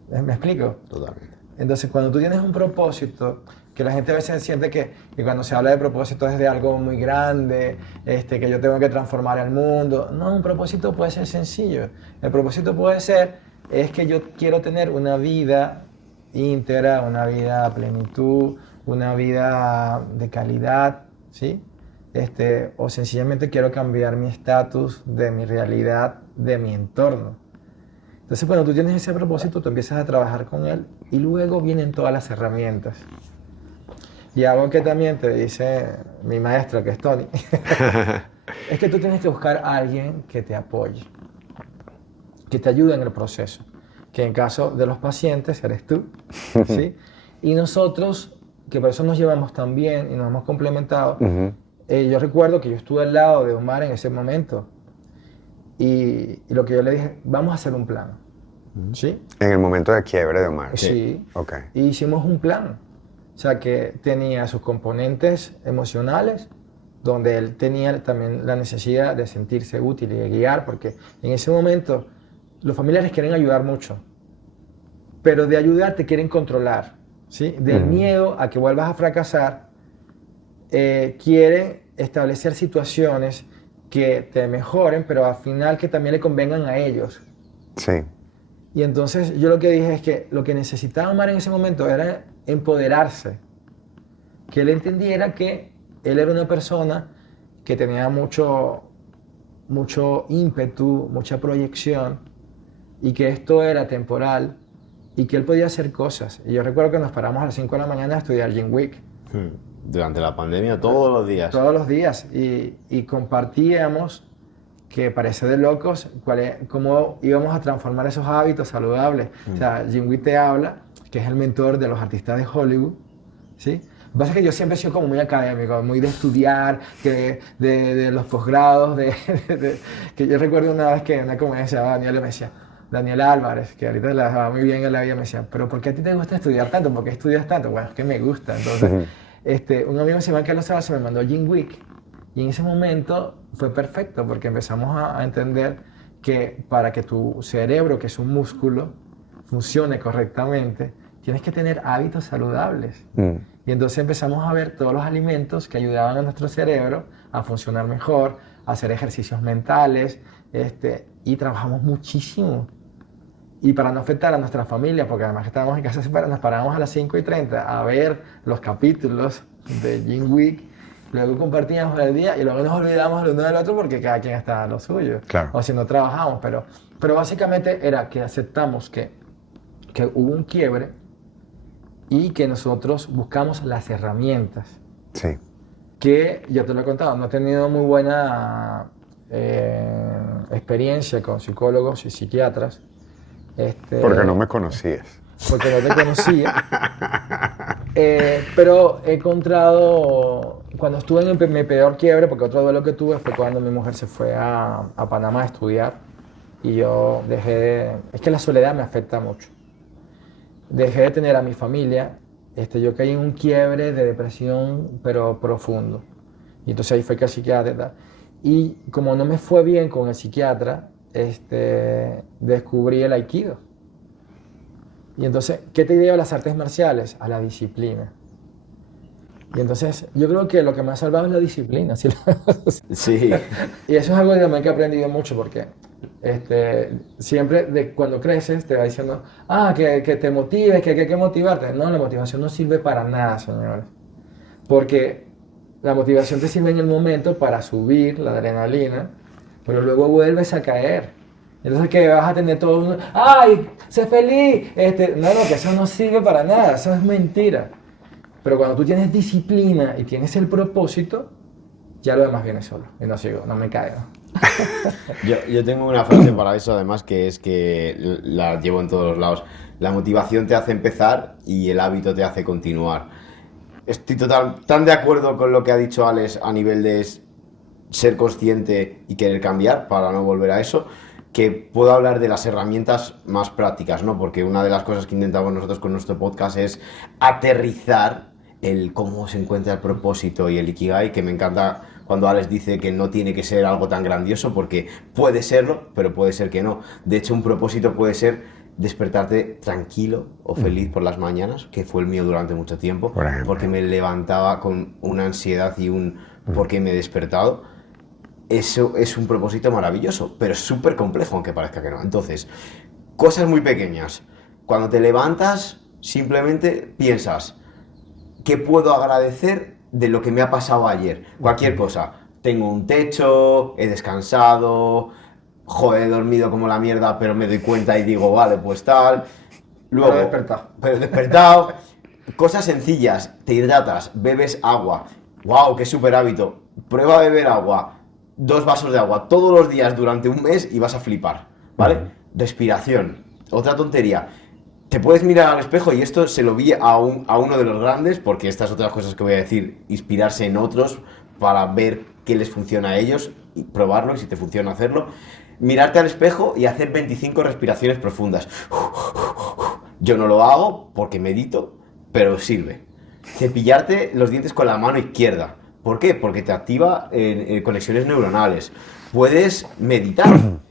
¿Me explico? Totalmente. Entonces, cuando tú tienes un propósito, que la gente a veces siente que cuando se habla de propósito es de algo muy grande, que yo tengo que transformar el mundo. No, un propósito puede ser sencillo. El propósito puede ser, es que yo quiero tener una vida íntegra, una vida a plenitud, una vida de calidad, ¿sí? O sencillamente quiero cambiar mi estatus de mi realidad, de mi entorno. Entonces, cuando tú tienes ese propósito, tú empiezas a trabajar con él y luego vienen todas las herramientas. Y algo que también te dice mi maestro, que es Tony, es que tú tienes que buscar a alguien que te apoye, que te ayude en el proceso. Que en caso de los pacientes eres tú, ¿sí? Y nosotros, que por eso nos llevamos tan bien y nos hemos complementado, yo recuerdo que yo estuve al lado de Omar en ese momento y lo que yo le dije, vamos a hacer un plan. ¿sí? En el momento de quiebre de Omar. Sí. Ok. Y hicimos un plan, o sea, que tenía sus componentes emocionales, donde él tenía también la necesidad de sentirse útil y de guiar, porque en ese momento los familiares quieren ayudar mucho, pero de ayudar te quieren controlar, ¿sí? Del miedo a que vuelvas a fracasar, quieren establecer situaciones que te mejoren, pero al final que también le convengan a ellos. Sí. Y entonces yo lo que dije es que lo que necesitaba Omar en ese momento era empoderarse, que él entendiera que él era una persona que tenía mucho ímpetu, mucha proyección, y que esto era temporal y que él podía hacer cosas. Y yo recuerdo que nos paramos a las 5 de la mañana a estudiar Jim Wick. Durante la pandemia, todos los días. Todos los días. Y compartíamos, que parece de locos, cómo íbamos a transformar esos hábitos saludables. O sea, Jim Wick te habla, que es el mentor de los artistas de Hollywood, ¿sí? Lo que pasa es que yo siempre he sido como muy académico, muy de estudiar, de los posgrados, que yo recuerdo una vez que una comedia se llamaba Daniel, me decía, Daniel Álvarez, que ahorita la va muy bien en la vida, me decía, pero ¿por qué a ti te gusta estudiar tanto? ¿Por qué estudias tanto? Bueno, es que me gusta. Entonces, un amigo se llama Carlos Salazar, me mandó Jim Wick, y en ese momento fue perfecto, porque empezamos a entender que para que tu cerebro, que es un músculo, funcione correctamente, tienes que tener hábitos saludables. Y entonces empezamos a ver todos los alimentos que ayudaban a nuestro cerebro a funcionar mejor, a hacer ejercicios mentales, y trabajamos muchísimo. Y para no afectar a nuestra familia, porque además que estábamos en casa separadas, nos parábamos a las 5:30 a ver los capítulos de Jim Wick, luego compartíamos el día y luego nos olvidábamos el uno del otro porque cada quien estaba en lo suyo. Claro. O si no trabajamos, pero básicamente era que aceptamos que hubo un quiebre y que nosotros buscamos las herramientas. Sí. Que, ya te lo he contado, no he tenido muy buena experiencia con psicólogos y psiquiatras. Porque no me conocías. Porque no te conocía. Pero he encontrado, cuando estuve en mi peor quiebre, porque otro duelo que tuve fue cuando mi mujer se fue a Panamá a estudiar y yo es que la soledad me afecta mucho. Dejé de tener a mi familia, yo caí en un quiebre de depresión, pero profundo. Y entonces ahí fue que el psiquiatra, y como no me fue bien con el psiquiatra, descubrí el Aikido. Y entonces, ¿qué te lleva a las artes marciales? A la disciplina. Y entonces, yo creo que lo que me ha salvado es la disciplina. ¿Sí? Sí. Y eso es algo también que he aprendido mucho, porque siempre cuando creces te va diciendo, que te motives, que hay que motivarte. No, la motivación no sirve para nada, señores. Porque la motivación te sirve en el momento para subir la adrenalina, pero luego vuelves a caer. Entonces que vas a tener todo un... ¡Ay! ¡Sé feliz! No, que eso no sirve para nada, eso es mentira. Pero cuando tú tienes disciplina y tienes el propósito, ya lo demás viene solo. Y no sigo, no me caigo. Yo tengo una frase para eso, además, que es que la llevo en todos los lados. La motivación te hace empezar y el hábito te hace continuar. Estoy tan de acuerdo con lo que ha dicho Alex a nivel de ser consciente y querer cambiar para no volver a eso, que puedo hablar de las herramientas más prácticas, ¿no? Porque una de las cosas que intentamos nosotros con nuestro podcast es aterrizar el cómo se encuentra el propósito y el Ikigai, que me encanta cuando Alex dice que no tiene que ser algo tan grandioso, porque puede serlo, pero puede ser que no. De hecho, un propósito puede ser despertarte tranquilo o feliz por las mañanas, que fue el mío durante mucho tiempo, porque me levantaba con una ansiedad y un ¿por qué me he despertado? Eso es un propósito maravilloso, pero es súper complejo, aunque parezca que no. Entonces, cosas muy pequeñas. Cuando te levantas, simplemente piensas, ¿qué puedo agradecer de lo que me ha pasado ayer? Cualquier cosa. Tengo un techo, he descansado, joder, he dormido como la mierda, pero me doy cuenta y digo, vale, pues tal. Luego, pero he despertado. Cosas sencillas. Te hidratas, bebes agua. ¡Wow! ¡Qué súper hábito! Prueba a beber agua. 2 vasos de agua todos los días durante un mes y vas a flipar, ¿vale? Respiración. Otra tontería. Te puedes mirar al espejo, y esto se lo vi a uno de los grandes, porque estas otras cosas que voy a decir, inspirarse en otros para ver qué les funciona a ellos y probarlo, y si te funciona hacerlo. mirarte al espejo y hacer 25 respiraciones profundas. Yo no lo hago porque medito, pero sirve. Cepillarte los dientes con la mano izquierda. ¿Por qué? Porque te activa conexiones neuronales. Puedes meditar,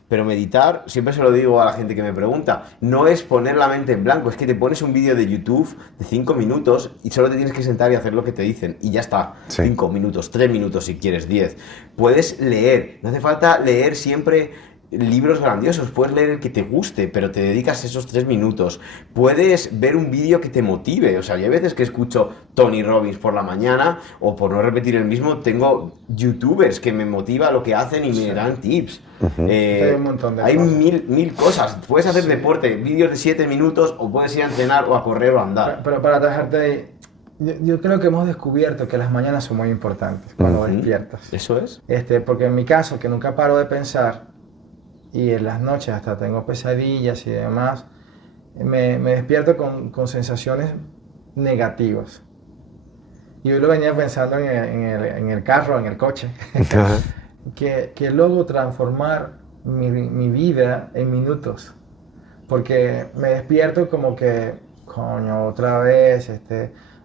pero meditar, siempre se lo digo a la gente que me pregunta, no es poner la mente en blanco, es que te pones un vídeo de YouTube de 5 minutos y solo te tienes que sentar y hacer lo que te dicen y ya está. Sí. 5 minutos, 3 minutos si quieres, 10. Puedes leer, no hace falta leer siempre libros grandiosos, puedes leer el que te guste, pero te dedicas esos 3 minutos. Puedes ver un vídeo que te motive, o sea, hay veces que escucho Tony Robbins por la mañana, o por no repetir el mismo, tengo youtubers que me motiva lo que hacen y me dan tips. Hay un montón de hay cosas. mil cosas. Puedes hacer deporte, vídeos de 7 minutos, o puedes ir a entrenar o a correr o a andar. Pero para atajarte ahí, yo creo que hemos descubierto que las mañanas son muy importantes cuando despiertas. ¿Eso es? Porque en mi caso, que nunca paro de pensar, y en las noches hasta tengo pesadillas y demás, me despierto con sensaciones negativas. Y hoy lo venía pensando en el carro, en el coche, que logro transformar mi vida en minutos. Porque me despierto como que, coño, otra vez,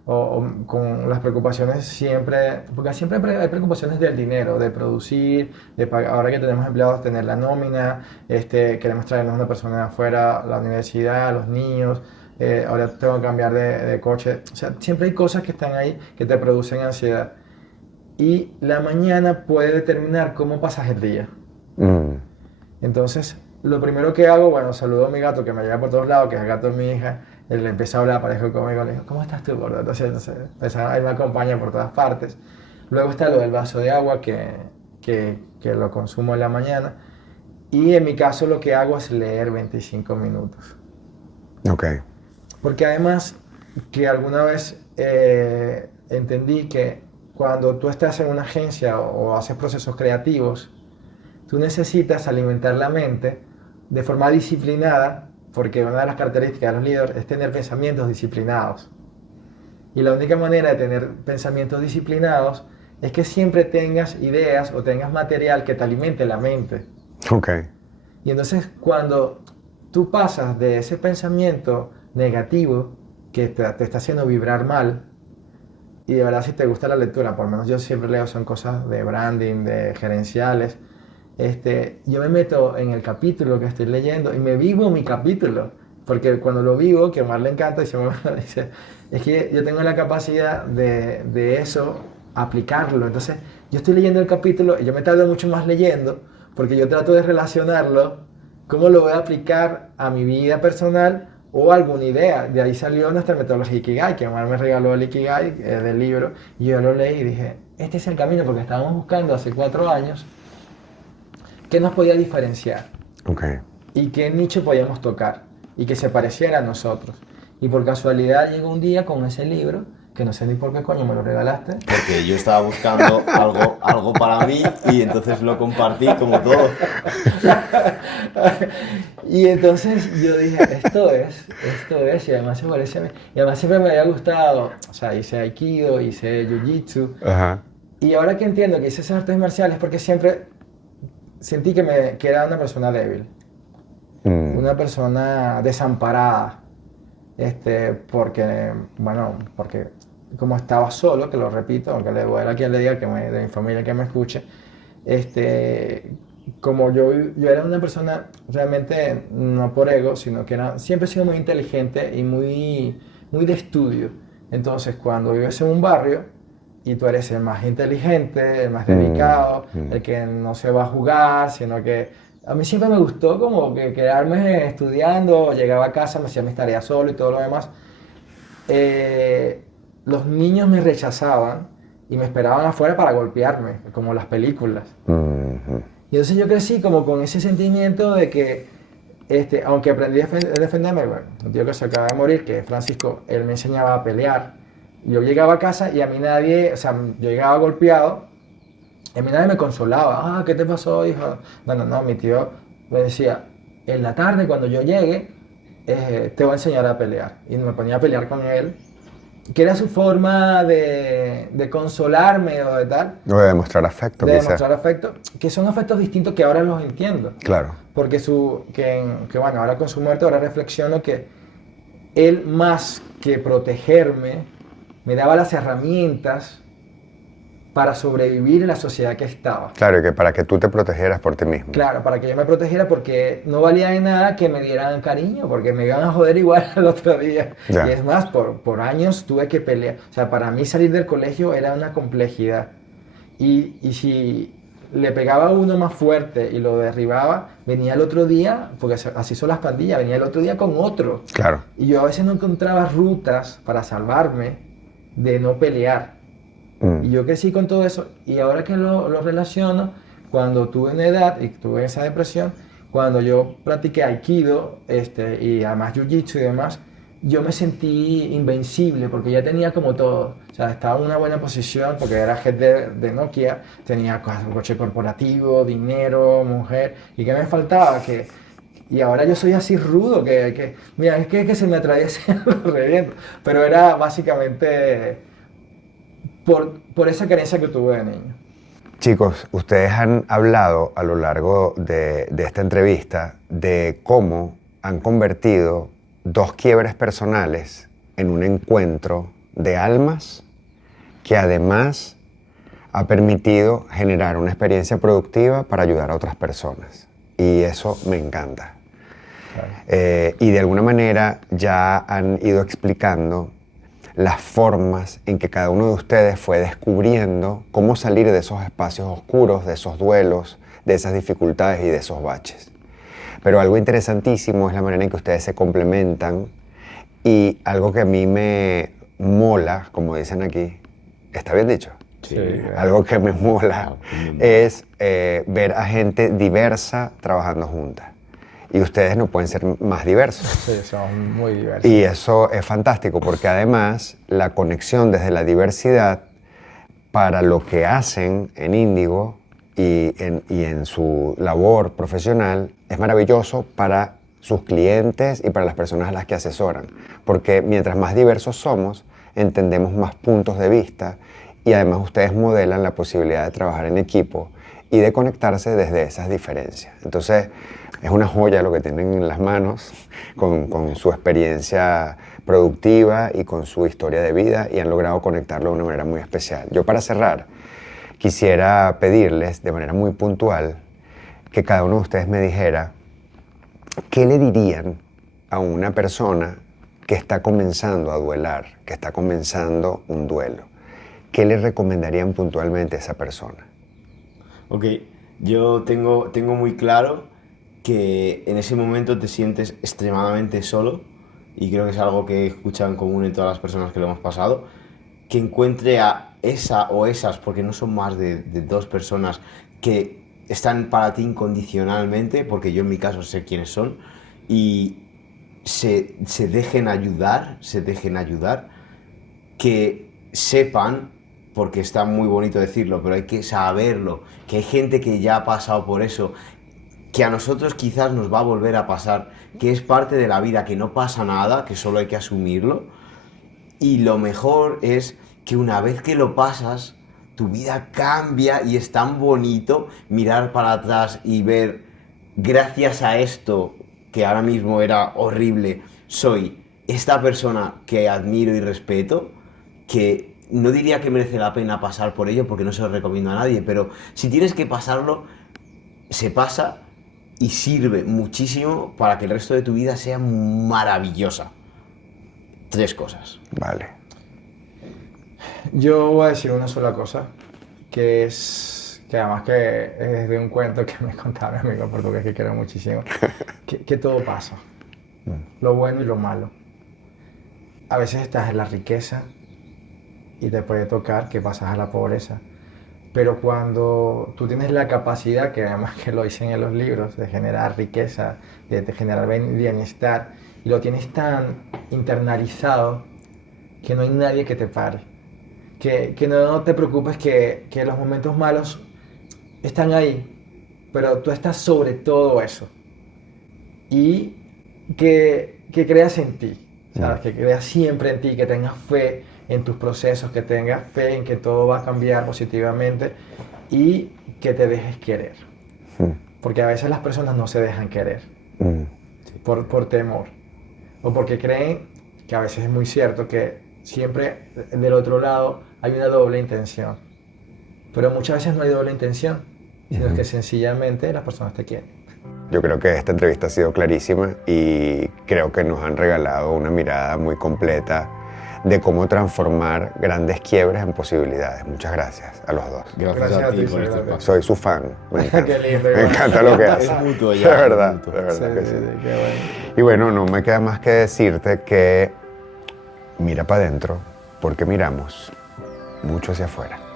o con las preocupaciones siempre, porque siempre hay preocupaciones del dinero, de producir, de pagar, ahora que tenemos empleados, tener la nómina, queremos traernos una persona de afuera, la universidad, los niños, ahora tengo que cambiar de coche, o sea, siempre hay cosas que están ahí que te producen ansiedad. Y la mañana puede determinar cómo pasas el día. Entonces, lo primero que hago, bueno, saludo a mi gato que me lleva por todos lados, que es el gato de mi hija. Él empieza a hablar, parejo conmigo, le digo, ¿cómo estás tú, gordo? Entonces él me acompaña por todas partes. Luego está lo del vaso de agua, que lo consumo en la mañana. Y en mi caso lo que hago es leer 25 minutos. Ok. Porque además, que alguna vez entendí que cuando tú estás en una agencia o haces procesos creativos, tú necesitas alimentar la mente de forma disciplinada, porque una de las características de los líderes es tener pensamientos disciplinados. Y la única manera de tener pensamientos disciplinados es que siempre tengas ideas o tengas material que te alimente la mente. Ok. Y entonces cuando tú pasas de ese pensamiento negativo que te está haciendo vibrar mal, y de verdad si te gusta la lectura, por lo menos yo siempre leo, son cosas de branding, de gerenciales, yo me meto en el capítulo que estoy leyendo y me vivo mi capítulo, porque cuando lo vivo, que a Omar le encanta, dice, es que yo tengo la capacidad de eso, aplicarlo. Entonces, yo estoy leyendo el capítulo y yo me tardo mucho más leyendo, porque yo trato de relacionarlo, cómo lo voy a aplicar a mi vida personal o alguna idea. De ahí salió nuestra metodología Ikigai, que Omar me regaló el Ikigai del libro, y yo lo leí y dije, este es el camino, porque estábamos buscando hace 4 años qué nos podía diferenciar y qué nicho podíamos tocar y que se pareciera a nosotros. Y por casualidad llegó un día con ese libro, que no sé ni por qué coño me lo regalaste. Porque yo estaba buscando algo para mí y entonces lo compartí como todo. Y entonces yo dije, esto es, y además se parece a mí. Y además siempre me había gustado, o sea, hice Aikido, hice Jiu-Jitsu. Y ahora que entiendo que hice esas artes marciales, porque siempre sentí que era una persona débil, una persona desamparada, porque como estaba solo, que lo repito, aunque le duela a quien le diga, de mi familia que me escuche, como yo era una persona realmente, no por ego, sino que siempre he sido muy inteligente y muy, muy de estudio. Entonces, cuando vives en un barrio, y tú eres el más inteligente, el más dedicado, el que no se va a jugar, sino que a mí siempre me gustó como que quedarme estudiando, llegaba a casa, me hacía mis tareas solo y todo lo demás. Los niños me rechazaban y me esperaban afuera para golpearme, como las películas. Y entonces yo crecí como con ese sentimiento de que, aunque aprendí a defenderme, bueno, un tío que se acaba de morir, que es Francisco, él me enseñaba a pelear. Yo llegaba a casa y a mí nadie, o sea, yo llegaba golpeado, y a mí nadie me consolaba. ¿Qué te pasó, hijo? No, mi tío me decía, en la tarde cuando yo llegue, te voy a enseñar a pelear. Y me ponía a pelear con él, que era su forma de consolarme o de tal, O de demostrar afecto, de quizás. demostrar afecto, que son afectos distintos que ahora los entiendo. Claro. Porque bueno, ahora con su muerte, ahora reflexiono que él más que protegerme, me daba las herramientas para sobrevivir en la sociedad que estaba. Claro, y que para que tú te protegieras por ti mismo. Claro, para que yo me protegiera porque no valía de nada que me dieran cariño, porque me iban a joder igual al otro día. Ya. Y es más, por años tuve que pelear. O sea, para mí salir del colegio era una complejidad. Y si le pegaba a uno más fuerte y lo derribaba, venía el otro día, porque así son las pandillas, venía el otro día con otro. Claro. Y yo a veces no encontraba rutas para salvarme de no pelear. Y yo crecí con todo eso, y ahora que lo relaciono, cuando tuve una edad y tuve esa depresión, cuando yo practiqué Aikido y además Jiu-Jitsu y demás, yo me sentí invencible porque ya tenía como todo. O sea, estaba en una buena posición porque era jefe de Nokia, tenía un coche corporativo, dinero, mujer, y ¿qué me faltaba? Y ahora yo soy así rudo, mira, es que se me atraviesa los reviento, pero era básicamente por esa carencia que tuve de niño. Chicos, ustedes han hablado a lo largo de esta entrevista de cómo han convertido dos quiebres personales en un encuentro de almas que además ha permitido generar una experiencia productiva para ayudar a otras personas. Y eso me encanta. Claro. Y de alguna manera ya han ido explicando las formas en que cada uno de ustedes fue descubriendo cómo salir de esos espacios oscuros, de esos duelos, de esas dificultades y de esos baches. Pero algo interesantísimo es la manera en que ustedes se complementan y algo que a mí me mola, como dicen aquí, ¿está bien dicho? Sí. Algo que me mola es ver a gente diversa trabajando juntas. Y ustedes no pueden ser más diversos. Sí, son muy diversos. Y eso es fantástico porque además la conexión desde la diversidad para lo que hacen en Índigo y en su labor profesional es maravilloso para sus clientes y para las personas a las que asesoran. Porque mientras más diversos somos, entendemos más puntos de vista y además ustedes modelan la posibilidad de trabajar en equipo y de conectarse desde esas diferencias. Entonces, es una joya lo que tienen en las manos con su experiencia productiva y con su historia de vida y han logrado conectarlo de una manera muy especial. Yo para cerrar quisiera pedirles de manera muy puntual que cada uno de ustedes me dijera qué le dirían a una persona que está comenzando a duelar, que está comenzando un duelo. ¿Qué le recomendarían puntualmente a esa persona? Ok, yo tengo muy claro que en ese momento te sientes extremadamente solo y creo que es algo que he escuchado en común en todas las personas que lo hemos pasado, que encuentre a esa o esas, porque no son más de dos personas que están para ti incondicionalmente, porque yo en mi caso sé quiénes son, y se dejen ayudar, que sepan, porque está muy bonito decirlo, pero hay que saberlo, que hay gente que ya ha pasado por eso, que a nosotros quizás nos va a volver a pasar, que es parte de la vida, que no pasa nada, que solo hay que asumirlo. Y lo mejor es que una vez que lo pasas, tu vida cambia y es tan bonito mirar para atrás y ver, gracias a esto, que ahora mismo era horrible, soy esta persona que admiro y respeto, que no diría que merece la pena pasar por ello porque no se lo recomiendo a nadie, pero si tienes que pasarlo, se pasa y sirve muchísimo para que el resto de tu vida sea maravillosa. 3 cosas. Vale. Yo voy a decir una sola cosa, que además que es de un cuento que me contaba mi amigo portugués que quiero muchísimo, que todo pasa, lo bueno y lo malo. A veces estás en la riqueza y te puede tocar que pasas a la pobreza. Pero cuando tú tienes la capacidad, que además que lo dicen en los libros, de generar riqueza, de generar bienestar, y lo tienes tan internalizado que no hay nadie que te pare. Que no te preocupes que los momentos malos están ahí, pero tú estás sobre todo eso. Y que creas en ti, ¿sabes? Que creas siempre en ti, que tengas fe, en tus procesos, que tengas fe en que todo va a cambiar positivamente y que te dejes querer. Porque a veces las personas no se dejan querer por temor o porque creen, que a veces es muy cierto, que siempre del otro lado hay una doble intención. Pero muchas veces no hay doble intención, sino que sencillamente las personas te quieren. Yo creo que esta entrevista ha sido clarísima y creo que nos han regalado una mirada muy completa de cómo transformar grandes quiebres en posibilidades. Muchas gracias a los dos. Gracias a ti por este espacio. Soy su fan. Me encanta, Qué lindo, me encanta lo que haces. Es mutuo ya. De verdad, mutuo. de verdad que sí. Qué bueno. Y bueno, no me queda más que decirte que mira para adentro porque miramos mucho hacia afuera.